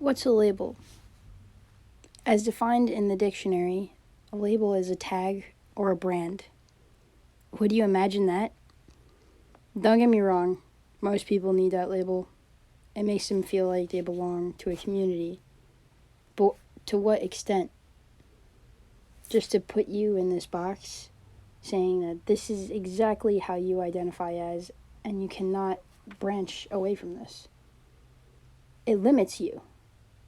What's a label? As defined in the dictionary, a label is a tag or a brand. Would you imagine that? Don't get me wrong, most people need that label. It makes them feel like they belong to a community. But to what extent? Just to put you in this box, saying that this is exactly how you identify as, and you cannot branch away from this. It limits you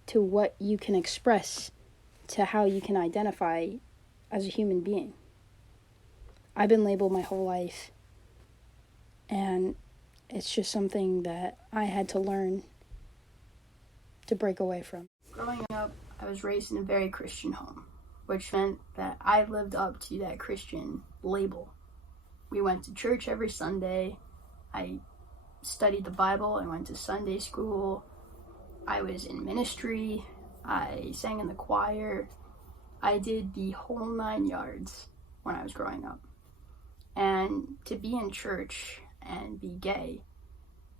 to what you can express, to how you can identify as a human being. I've been labeled my whole life, and it's just something that I had to learn to break away from. Growing up, I was raised in a very Christian home, which meant that I lived up to that Christian label. We went to church every Sunday. I studied the Bible. I went to Sunday school. I was in ministry. I sang in the choir. I did the whole 9 yards when I was growing up. And to be in church and be gay,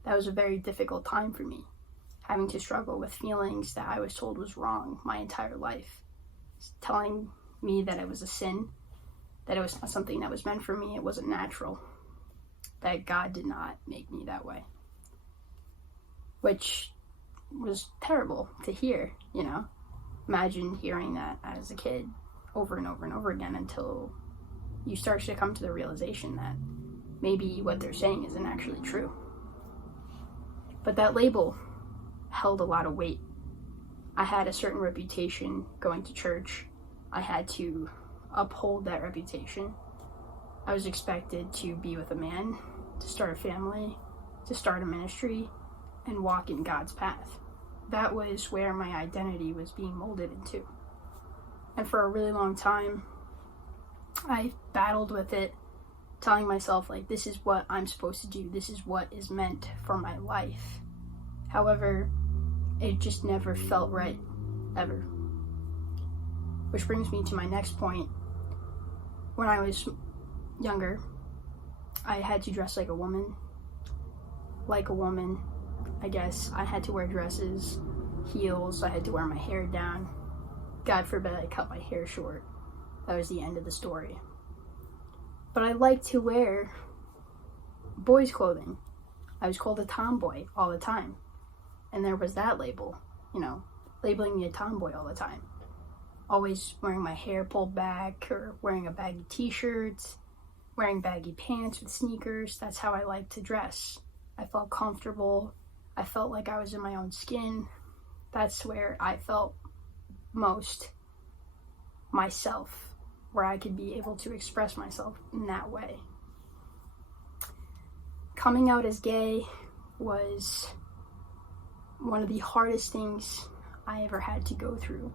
that was a very difficult time for me, having to struggle with feelings that I was told was wrong my entire life, telling me that it was a sin, that it was not something that was meant for me, it wasn't natural, that God did not make me that way, which was terrible to hear, you know. Imagine hearing that as a kid over and over and over again until you start to come to the realization that maybe what they're saying isn't actually true. But that label held a lot of weight. I had a certain reputation going to church. I had to uphold that reputation. I was expected to be with a man, to start a family, to start a ministry, and walk in God's path. That was where my identity was being molded into. And for a really long time, I battled with it, telling myself, like, this is what I'm supposed to do. This is what is meant for my life. However, it just never felt right, ever. Which brings me to my next point. When I was younger, I had to dress like a woman. I guess. I had to wear dresses, heels, I had to wear my hair down. God forbid I cut my hair short. That was the end of the story. But I liked to wear boys' clothing. I was called a tomboy all the time. And there was that label, you know, labeling me a tomboy all the time. Always wearing my hair pulled back, or wearing a baggy t-shirt, wearing baggy pants with sneakers. That's how I liked to dress. I felt comfortable. I felt like I was in my own skin. That's where I felt most myself, where I could be able to express myself in that way. Coming out as gay was one of the hardest things I ever had to go through.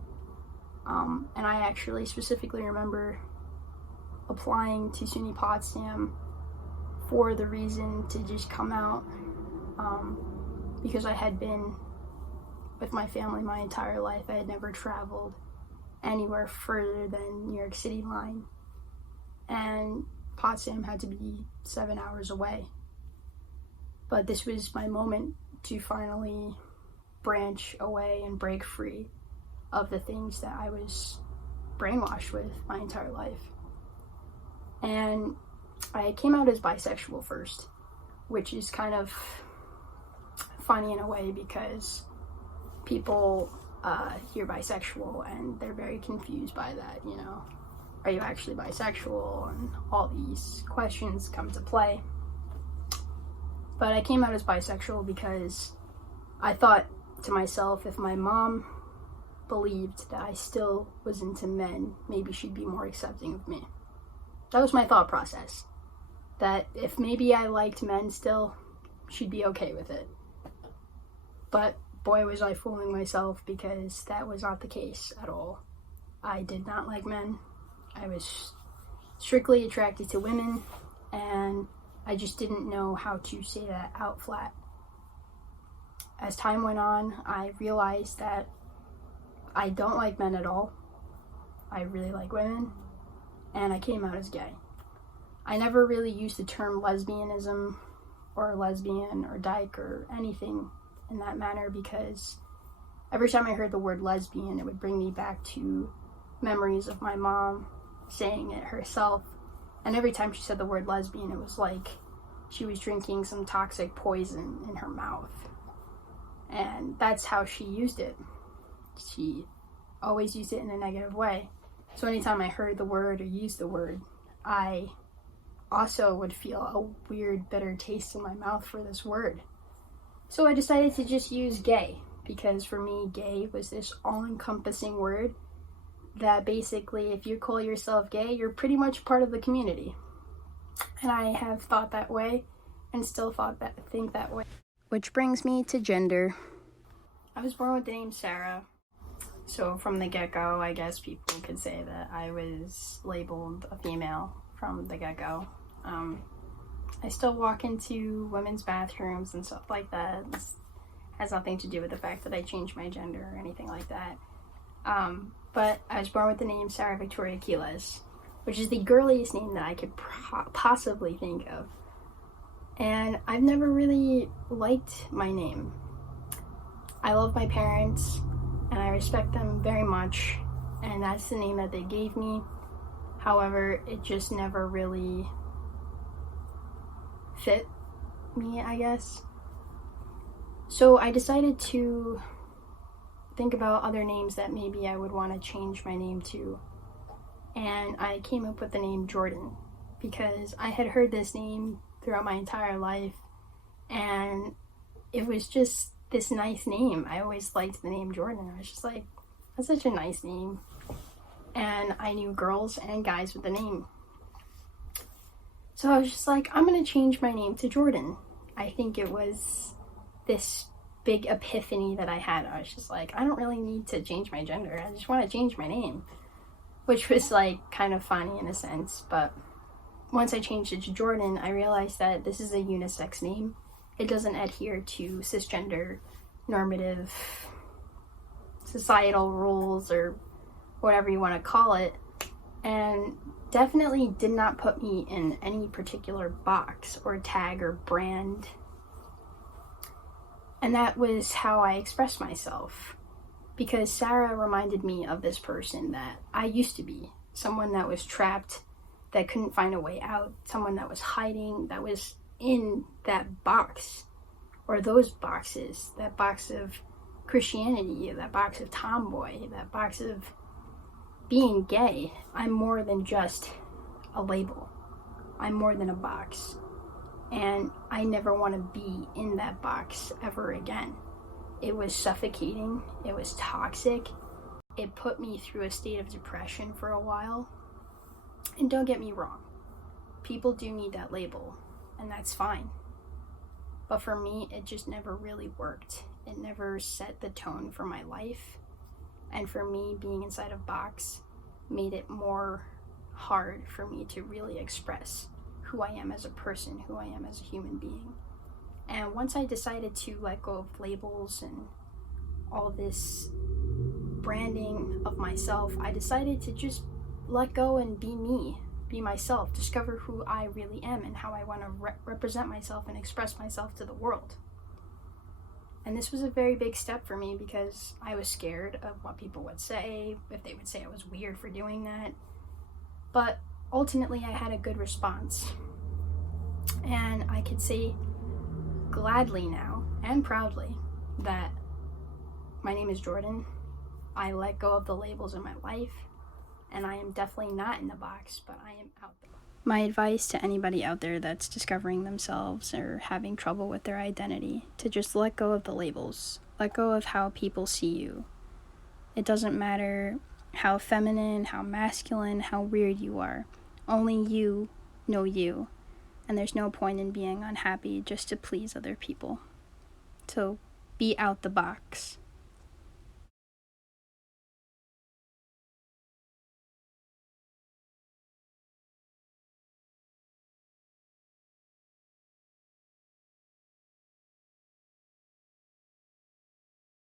And I actually specifically remember applying to SUNYPotsdam for the reason to just come out, because I had been with my family my entire life. I had never traveled anywhere further than New York City line, and Potsdam had to be 7 hours away. But this was my moment to finally branch away and break free of the things that I was brainwashed with my entire life. And I came out as bisexual first, which is kind of funny in a way because people hear bisexual and they're very confused by that, you know. Are you actually bisexual? And all these questions come to play. But I came out as bisexual because I thought to myself, if my mom believed that I still was into men, maybe she'd be more accepting of me. That was my thought process. That if maybe I liked men still, she'd be okay with it. But boy, was I fooling myself, because that was not the case at all. I did not like men. I was strictly attracted to women, and I just didn't know how to say that out flat. As time went on, I realized that I don't like men at all. I really like women, and I came out as gay. I never really used the term lesbianism or lesbian or dyke or anything in that manner, because every time I heard the word lesbian, it would bring me back to memories of my mom saying it herself. And every time she said the word lesbian, it was like she was drinking some toxic poison in her mouth. And that's how she used it. She always used it in a negative way. So anytime I heard the word or used the word, I also would feel a weird, bitter taste in my mouth for this word. So I decided to just use gay, because for me, gay was this all-encompassing word that basically, if you call yourself gay, you're pretty much part of the community. And I have thought that way and still think that way. Which brings me to gender. I was born with the name Sarah. So from the get-go, I guess people could say that I was labeled a female from the get-go. I still walk into women's bathrooms and stuff like that. This has nothing to do with the fact that I changed my gender or anything like that. But I was born with the name Sarah Victoria Quiles, which is the girliest name that I could possibly think of. And I've never really liked my name. I love my parents, and I respect them very much, and that's the name that they gave me. However, it just never really fit me, I guess. So I decided to think about other names that maybe I would want to change my name to. And I came up with the name Jordan, because I had heard this name throughout my entire life, and it was just this nice name. I always liked the name Jordan. I was just like, that's such a nice name. And I knew girls and guys with the name. So I was just like, I'm gonna change my name to Jordan. I think it was this big epiphany that I had. I was just like, I don't really need to change my gender. I just want to change my name. Which was like kind of funny in a sense, but once I changed it to Jordan, I realized that this is a unisex name. It doesn't adhere to cisgender normative societal rules or whatever you want to call it, and definitely did not put me in any particular box or tag or brand. And that was how I expressed myself, because Sarah reminded me of this person that I used to be, someone that was trapped, that couldn't find a way out, someone that was hiding, that was in that box, or those boxes, that box of Christianity, that box of tomboy, that box of being gay. I'm more than just a label. I'm more than a box. And I never want to be in that box ever again. It was suffocating. It was toxic. It put me through a state of depression for a while. And don't get me wrong, people do need that label, and that's fine. But for me, it just never really worked. It never set the tone for my life. And for me, being inside a box made it more hard for me to really express who I am as a person, who I am as a human being. And once I decided to let go of labels and all this branding of myself, I decided to just let go and be me, be myself, discover who I really am and how I want to represent myself and express myself to the world. And this was a very big step for me, because I was scared of what people would say, if they would say I was weird for doing that. But ultimately, I had a good response. And I could say gladly now and proudly that my name is Jordan. I let go of the labels in my life, and I am definitely not in the box, but I am out there. My advice to anybody out there that's discovering themselves or having trouble with their identity, to just let go of the labels. Let go of how people see you. It doesn't matter how feminine, how masculine, how weird you are. Only you know you. And there's no point in being unhappy just to please other people. So be out the box.